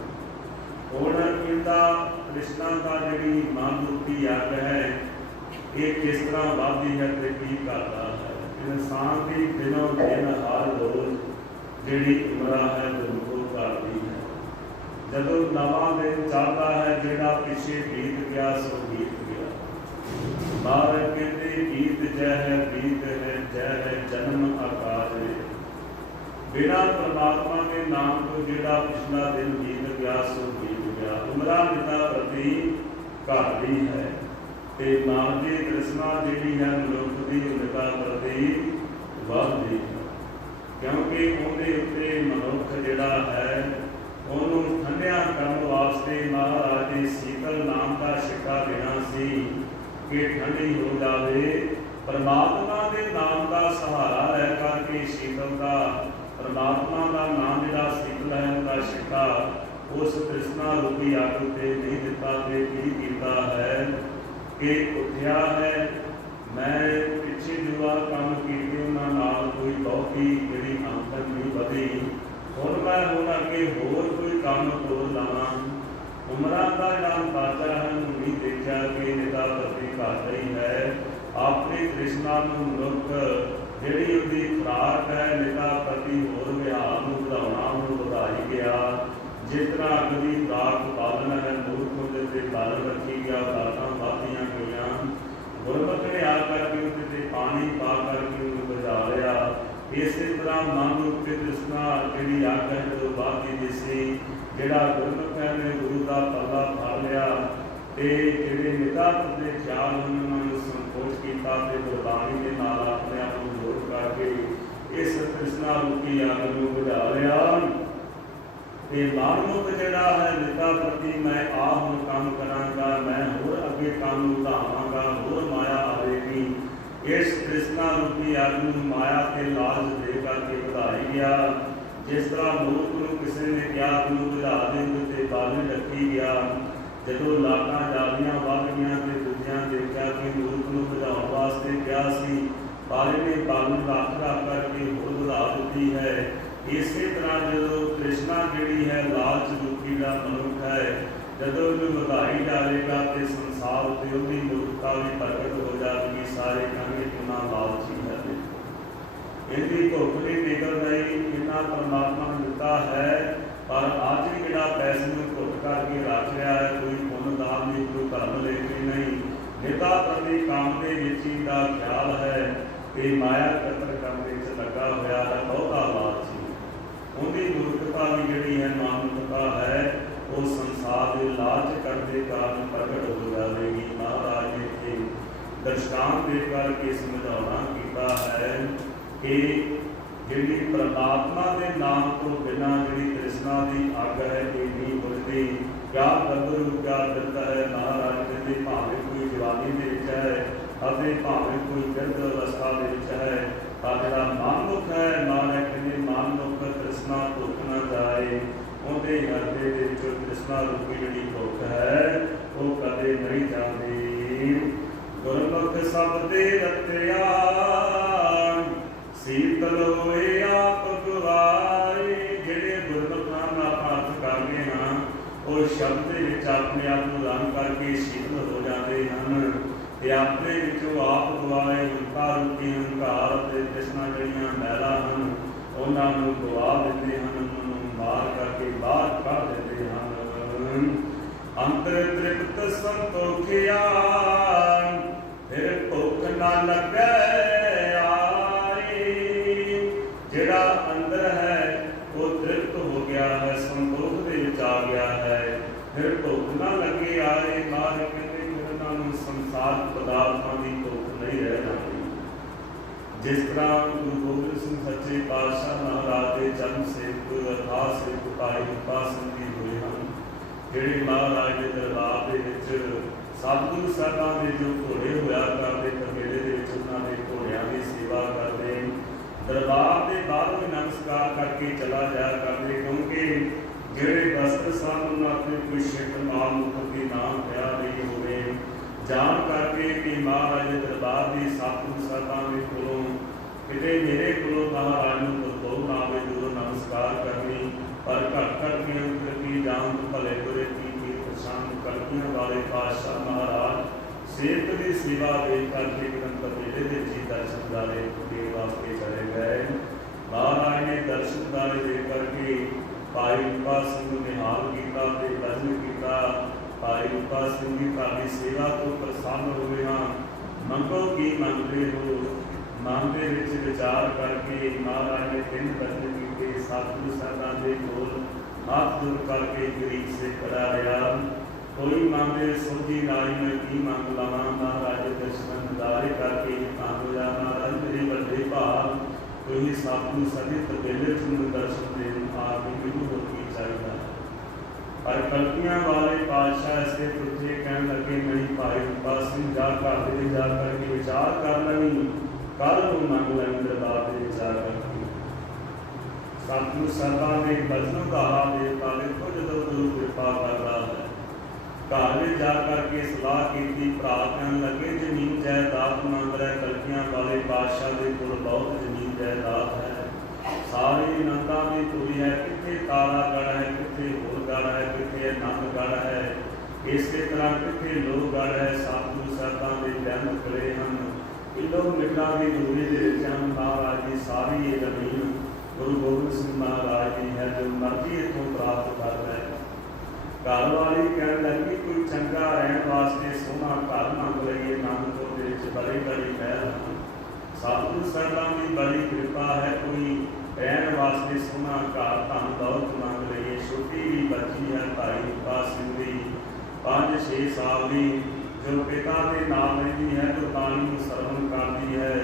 हुण इनका कृष्णा का जी मन रूपी अग है ये किस तरह बढ़ती है तो की करता है। इंसान की दिनों दिन हर रोज जी उम्र है दुर्गो करती है। जदों नवा दिन चढ़ता है जोड़ा पिछे बीत गया सो बीत गया। बार कहते बीत जय है बीत है जय है जन्म आकार है। बिना परमात्मा के नाम तो जोड़ा पिछला दिन बीत गया सो बीत गया। उम्र निता प्रति घटती है ते नाम की तृष्णा जी है मनुख की उन्नता प्रति बढ़ती है। क्योंकि उनके उत्ते मनुख जोड़ा है उन्होंने ठंडिया करने वास्ते महाराज ने शीतल नाम का शिक्का देना सी कि ठंडी हो जाए। परमात्मा के नाम का सहारा लै करके शीतल का परमात्मा का नाम जो शीतल है उनका शिक्का उस तृष्णा रूपी अग उत्ते नहीं दिता। की कीता है कि उठिया है मैं पिछे जो काम किए उन्होंने कोई बहुती जी आमदन नहीं बढ़ी। हुण मैं हुण अगे होर कोई काम तोड़ लवां। उम्रां का जो अंदाजा है नहीं देखा कि निता प्रति घट रही है। अपनी तृष्णा नूं मनुख जिहड़ी उहदी खुराक है निता प्रति होर विहार नूं वधाउणा नूं वधाई गया। जिस तरह अग की खुराक पालन है मूर्ख उहदे ते पालन रखी गया दातां वाधियां गईयां। गुरमुख ने आ करके उहदे पानी पा करके उहनूं बुझा लिया। इस तरह मन रूपी तृष्णा जी अग है जो बाकी दिसी जोड़ा गुरमुख ने गुरु का पल्ला फड़ लिया तो जोड़े निता के ख्याल उन्होंने संकोच किया गुरबाणी के नाल अपने आप को जोड़ करके इस तृष्णा रूपी अग को बुझा लिया। मानमुख जोड़ा है निता प्रति मैं आ हुण काम करांगा मैं होर अगे काम ਵਧਾਵਾਂਗਾ होर माया आवेगी। इस तृष्णा रूपी अग नूं माया के लालच दे करके ਵਧਾਈ गया। जिस तरह मूर्ख नूं किसी ने क्या तू बुझा दे ते बालन रखी गया। जदों लाटां जालियां वध गईयां ते दूजियां देखा कि मूर्ख नूं बुझाउण वास्ते क्या सी बाले ने बालन रख करके होर ਵਧਾ ਦਿੱਤੀ है। इस तरह जो तृष्णा जी है लालच रूपी का मनुख है जदों ਵਧਾਈ जाएगा तो संसार उत्ते उहदी मूर्खता भी प्रगट हो जाएगी। सारे कहने कितना लालची है इनकी भुख नहीं निकल रही इन्ना परमात्मा ने दिता है। पर अज जोड़ा पैसे में घुट करके रख रहा है कोई पुण्य दान नहीं कोई धर्म लेके नहीं निता प्रति काम के विच ही दा ख्याल है कि माया कतर करने लगा हुआ है बहुता लालची। उनकी मूर्खता भी जी है मानवता है वो संसार के लालच करने कारण प्रगट हो जाएगी। महाराज ने इत्थे दृष्टांत दे करके समझाना किया है कि जी परमात्मा के नाम तो बिना जी तृष्णा की अग है ये नहीं बुझती। क्या गबरू क्या दर्द है महाराज कहते भावें कोई जवानी के है अते भावें कोई दर्द अवस्था है पर जो मनमुख है महाराज कहते मनमुख तृष्णा भुख न जाए उनके हृदय के तृष्णा रूपी जी भुख है वो कदे नहीं जाती। गुरमुख सब दे रत्या शीतल होए आप गवाए। जिहड़े गुरमुख नाम अर्थ करते हैं वो शब्द अपने आप को रंग करके शीतल हो जाते हैं ते अपने विचों आप गवाए। हंकार रूपी हंकार ते तृष्णा जिहड़ियां मैला हैं उन्होंने गवा देते हैं उन्होंने मार करके बाहर कढ़ देते हैं। अंतर तृप्त संतोखिया फिर भुख न लगे जिहड़ा अंदर है वो तृप्त हो गया है संतोख दे विच आ गया है फिर भुख न लगे आए। मार कहते फिर उन्होंने संसार पदार्थों की भुख नहीं रह जाती। जिस तरह गुरु गोबिंद सिंह सच्चे पातशाह महाराज के जन्म सेवक अरदास सेवक भाई उपासन भी हुए हैं जिहड़े महाराज के दरबार के सतगुरु साहिबां के जो घोड़े होया करते कबीले के उन्होंने घोड़ियां की सेवा करते दरबार के बाहर भी नमस्कार करके चला जाया करते क्योंकि जोड़े वस्त्र सन उन्होंने कोई शिक माल मुख के नाम पिया नहीं होवे जान करके कि महाराज के दरबार की सतगुरु साहिबां दे कोलों किते मेरे कोलों महाराज नूं बहु नावे जदों नमस्कार करनी पर घट घट के अंतर की जान भले बुरे की पछाण कलगियां वाले पातशाह महाराज सेवक की सेवा देख करके निरंतर मेले के जी दर्शन दारे के वास्ते चले गए। महाराज ने दर्शन दारे दे करके भाई रूपा सिंह निहाल किया ते भजन किया। भाई रूपा सिंह जी तारी सेवा तो प्रसन्न हुए हाँ, मंगो की मंगते हो। मन के विच विचार करके महाराज ने 3 भजन किए। सतगुरु साहिबां दे कोल हाथ जोड़ करके गरीब से खड़ा रहा। कोई मंगे सोझी नाई मैं की मंग लवा। महाराज दर्शन दारे करके धन होया। महाराज मेरे बड़े भाग कोई सतगुरु सदित बेले तुम दर्शन देन आप मैनू होर की चाहिए। पर कल्पियां वाले पातशाह ऐसे तुझे कहन लगे नहीं भाई रूपा सिंह जा घर जा करके विचार कर लवी, कल नूं मंग लैं दरबार दे विचार करके। सतगुरु साहिबां ने भजनों का हाल देता देखो जदों गुरु कृपा करदा है। घर में जा करके सलाह की भरा कहन लगे जमीन जायदाद मंग रहा। कल्पियां वाले पातशाह के कोल बहुत जमीन जायदाद है, सारी नंदा की पूरी है। कितने तारागढ़ है, कितने होरगढ़ है, कितने आनंदगढ़ है, इसी तरह कितने लोहगढ़ है। सतगुरु साहिबां के बयान करे हैं किलोमीटर की दूरी के महाराज की सारी ये जमीन गुरु गोबिंद सिंह महाराज की है, जो मर्जी इतों प्राप्त कर रहे। घर वाली कह लगी कोई चंगा रहन वास्ते सोहना घर मंग लईए। आनंदपुर बड़े बड़ी महल हैं, सतगुरु साहिबां की बड़ी कृपा है। कोई रहन वास्ते सोहना घर धन दौलत मंग लईए। छोटी भी बच्ची है भाई रूपा सिंह की 5-6 साल की, जो पिता के नाम रही है, जो बाणी को सरवण करती है,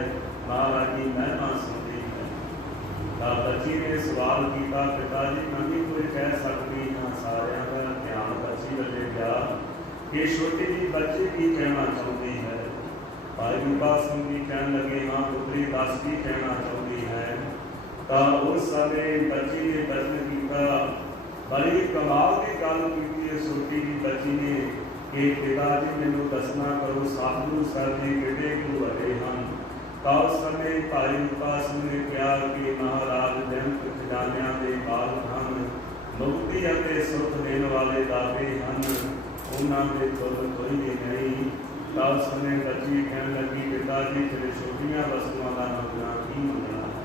महाराज की महिमा सुनती है। बच्ची ने सवाल किया पिताजी मैं भी कोई कह सकती हाँ। सारिया का ध्यान बच्ची वाले गया कि छोटी जी बच्ची की कहना चाहती है। भाई रूपा सिंह जी कहने लगे हाँ पुत्री दस की कहना चाहती है। तो उस समय बच्ची ने वचन किया, बड़ी कमाल की गल की छोटी जी बच्ची ने कि पिताजी मैनू दसना करो सतगुरु साहिब जी किहड़े गुरु वड्डे हैं। तो उस समय भाई रूपा सिंह ने कहा कि महाराज बेअंत खजानियां दे मालक हैं, मुक्ति अते सुख देने वाले दाते हैं, उन्होंने दे तुल कोई भी नहीं। तो उस समय बच्ची कहने लगी पिताजी तेरे छोटियां वस्तुओं का मंगना की मंगना है।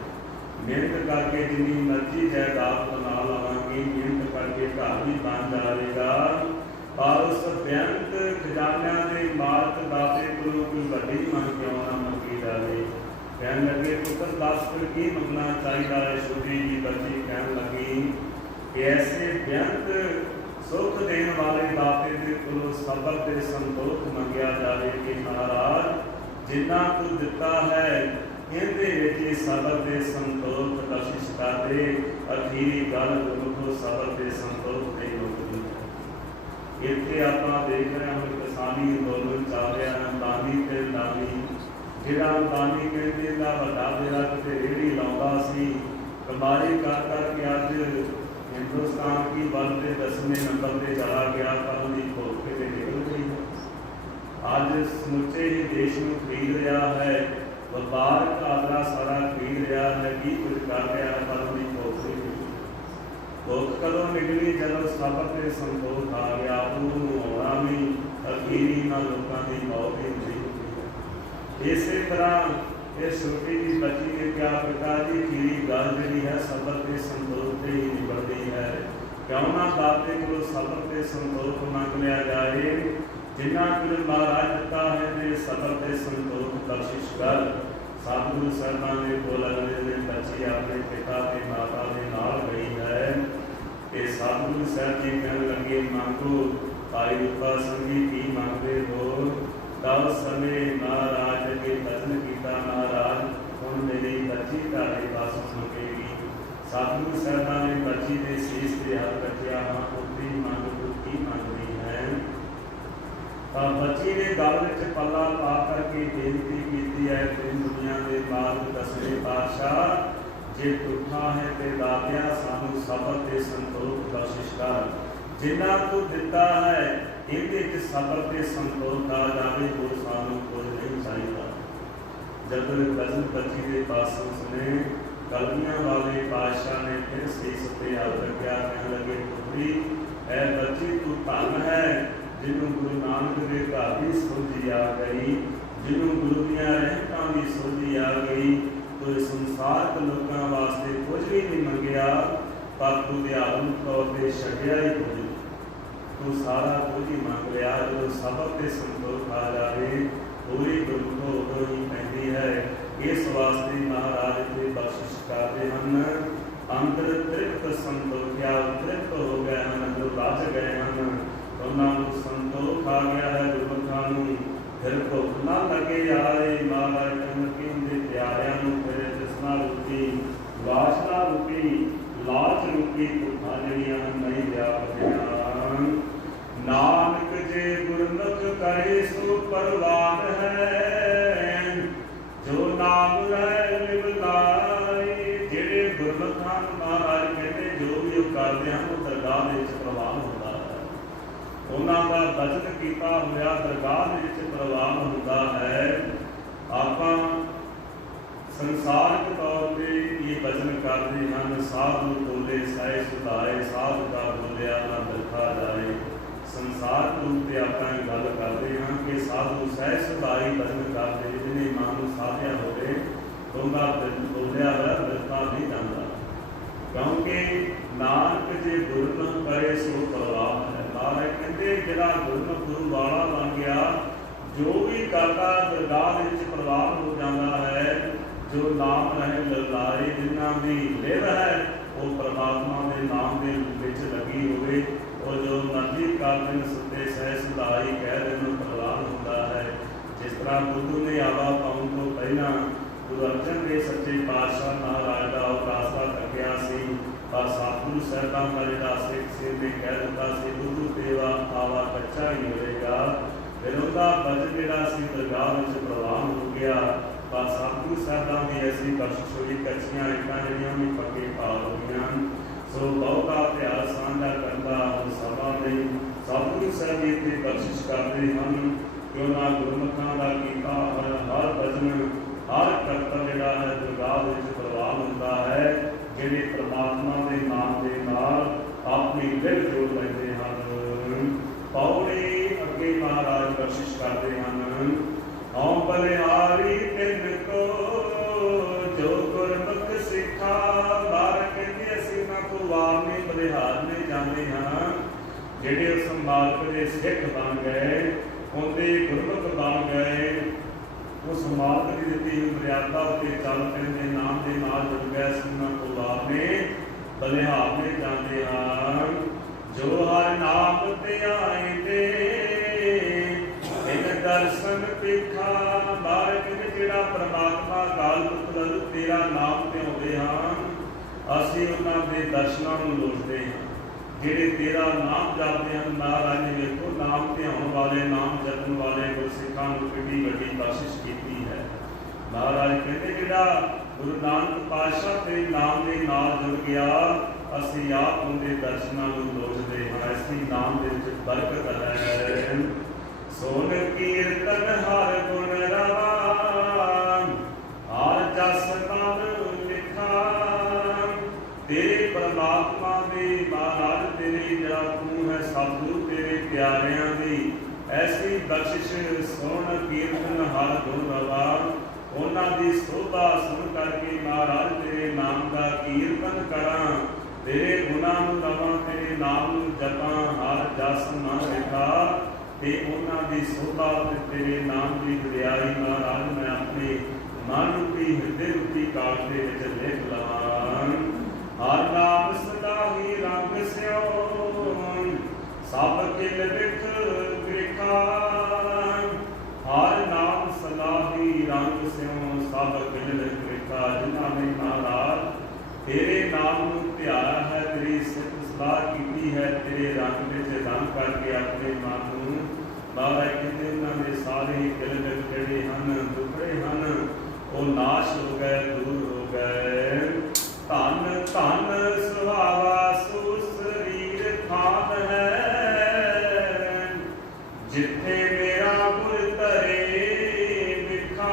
मेहनत करके जिन्नी मर्जी जायदाद बना लवांगी, मेहनत करके घर भी बन जाएगा। पर उस बेअंत खजानियां दे मालक दाते को कोई वड्डी मंग क्यों ना मंगी जाए। कहने लगे पुत्र दस फिर की मंगना चाहिए है। छोटी जी बच्ची कहने लगी कि ऐसे बेअंत सुख देने वाले दाते के कोलों सबर ते संतोख मंगया जाए कि महाराज जिन्ना तू दिता है इहदे विच सबर ते संतोख बख्शिश कर दे। अखीरी गल गुरमुखो सबर ते संतोख ते मुक्ति है। इत्थे आपां देख रहे हैं किसानी अंदोलन चल रहा है। दानी ते दानी जिहड़ा दानी कहते दा वड्डा मेरा किते रेहड़ी लाउंदा सी, कमाई कर करके अज हिंदुस्तान की वर्ल्ड के 10वें नंबर पर चला गया। पर उनकी भुख किते निकल गई है। अज समुचे ही देश में खरीद रहा है, व्यापार आदरा सारा खरीद रहा है, की कुछ कर रहा है, पर उनकी भुख नहीं निकली। भुख कदों निकली जब सबर ते संतोख आ गया। उन्होंने आना भी अखीरी ना लोगों की मौत ही नहीं। इस तरह इस छोटी जी बच्ची ने क्या पिताजी खीरी गल जी है सबर के संतोख से ही निबड़ती है। क्यों ना दाते को सबर के संतोख मंग लिया जाए। जिन्ना कुल महाराज दिता है ने सबर के संतोख बख्शिश कर। सतगुरु साहिबां ने कोल अगले दिन बच्ची अपने पिता के माता के नाल गई है कि सतगुरु साहिब जी कहने लगे मंगो। भाई रूपा सिंह जी की मंगते हो। तब समय महाराज के वचन किया महाराज हुण मेरी बच्ची तारे पास मंगेगी। सतगुरु साहिबां ने बच्ची के शीश से हाथ रखिया हाँ पुत्री मंग तू की मंगनी है। तब बच्ची ने गल विच पल्ला पा करके बेनती की है तीन दुनिया के मालिक 10वें पातशाह जे झूठा है ते दातिया सानू सबर ते संतोख बख्शिश कर। जिन्ना तू दिता है इहदे च सबर ते संतोख आ जावे होर सानू कोई नहीं जब भजन बची के पासों सुने, कलमियां वाले पातशाह ने फिर शीस उत्ते हथ रखिया, कहने लगे पुत्री ऐ बच्ची तू धन है जिन्हों गुरु नानक के घर की सोझी आ गई, जिन्हों गुरु दियां रहमतां की सोझी आ गई। तो इस संसार के लोगों वास्ते कुछ भी नहीं मंगया, पर तू आत्मिक तौर पर छड्डिया ही कुछ, तू सारा कुछ ही मंग लिया। जो सबक से संतोख आ जाए पूरी गुरमुख उदों ही पैंदी है। इस वास्ते महाराज के बख्शिश करते हैं, अंदर तृप्त संतोखिया, तृप्त हो गए हैं, अंदर रज गए हैं, उन्होंने संतोख आ गया है गुरमुखां नूं, फिर भुख ना लगे आए। महाराज कहते उनके प्यारिਆਂ ਨੂੰ फिर जिसना रूपी वासना रूपी लाच रूपी भुखा जड़ियां नहीं व्यापदियां। नानक जे गुरमुख करे सो परवान है, जो नाम लै लिवलाई। जेड़े गुरमुखां महाराज कहते जो भी वो करते हैं वो दरगाह दे विच प्रवान होता है, उन्हां दा बचन कीता होया दरगाह दे विच प्रवान होता है। आपां संसारिक तौर पर ये वचन करते हैं, साधु बोले सह सुधाए, साधु का बोलिया ना दरखा जाए। संसार रूप से आप गल करते हैं कि साधु सह सुधाई वचन करते, जिन्हें मन साधिया होवे उनका बोलिया हुआ दरखा नहीं जाता, क्योंकि नानक जे गुरमुख करे सो परवान है। महाराज कहते जिहड़ा गुरमुख गुरु वाला बन गया, जो भी करता दरगाह विच प्रवान हो जाता है। जो नाम रहे ललाए जिन्हां दी लिव है वो परमात्मा के नाम के विच लगी होवे, और जो मर्जी कर दिन सुते सह सुधाई कह दिन प्रवान होता है। जिस तरह बुद्धू ने आवा पाउण तो पहला गुरु अर्जन देव सच्चे पातशाह महाराज का उपासना करया सी, पर सतगुरु साहिबां का जिहड़ा सिख सिंह ने कह दिता सी बुद्धू देवा आवा कच्चा ही होएगा। फिर उनका बचन जिहड़ा सी दरगाह विच प्रवान हो गया, पर सतगुरु साहिबां की ऐसी बख्शिश हुई, कच्चियां इटां जिहड़ियां भी पक्के पा हो गईयां। सो बहुता इतिहास साझा करता हम सभा नहीं, सतगुरु साहिब जी की बख्शिश करते हैं कि उन्होंने गुरमुखां का कीता हर वचन हर करतब जिहड़ा है दरगाह विच प्रवान होता है। जिहड़े परमात्मा के नाम के नाल अपनी दिल जोड़ लेंदे हन। पौड़ी अगे महाराज बख्शिश करते हैं, हौं बलिहारी तिन को जो गुरमुख सिखा। बार कहते असीं ना को वारने बलिहारने जाते हाँ, जिहड़े उस मालक के सिख बन गए, उनके गुरमुख बन गए, उस मालक की दी हुई मर्यादा उत्ते चल पैंदे नाम के नाल जुड़ गए, असीं ना को वारने बलिहारने जाते हाँ। जो हर नाम ते आए दे दर्शन पिखा। बारक जिहड़ा परमात्मा गाल पुत्र तेरा नाम ते आउंदे हां, असीं उन्हां दे दर्शनां नूं लोचदे हां। जिहड़े तेरा नाम जपदे हन, महाराज ने वेखो नाम ते आउण वाले नाम जपण वाले गुरसिखां नूं किड्डी वड्डी बख्शिश कीती है। महाराज कहंदे जिहड़ा गुरु नानक पातशाह ते नाम दे नाल जुड़ गया, असीं आप उनके दर्शनां नूं लोचदे हां। ऐसी नाम दे विच बरकत है। सोन कीर्तन हर गुण रवान, हर जस नाम लिखा। तेरे परमात्मा दे महाराज तेरे जड़ा तू है सतगुरु तेरे प्यारियां दी ऐसी बख्शिश सोन कीर्तन हर गुण रवान। उन्हां दी शोभा सुन करके महाराज तेरे नाम का कीर्तन करा, तेरे गुणां नूं लवां, तेरे नाम नूं जपां, हर जस नाम लिखा। ते उन्हां दी शोभा ते तेरे नाम की वडियाई महाराज मैं अपने मन रूपी हृदय रूपी कागज दे विच लिख लवां। हर नाम सदा ही रंग स्यों, सब किल विख विखा। हर नाम सदा ही रंग स्यों, सब किल विख विखा। जिन्हां ने महाराज तेरे नाम नूं ध्याया है, तेरी सिफत सलाह की है, तेरे रंग विच रंग करके अपने मन नूं महाराज कहते उन्होंने सारे ही दिल विच जिहड़े हन दुखड़े हन वो नाश हो गए, दूर हो गए। धन धन सुहावा सो शरीर थान है, जिथे मेरा गुर धरे विखा।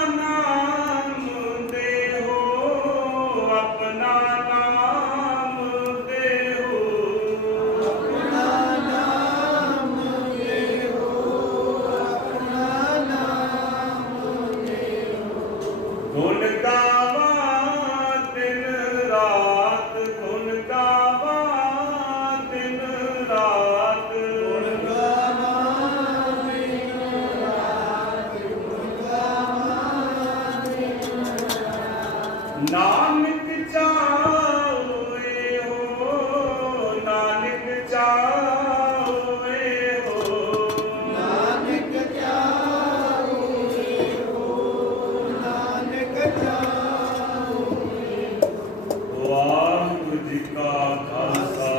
ਵਾਹਿਗੁਰੂ ਜੀ ਕਾ ਖਾਲਸਾ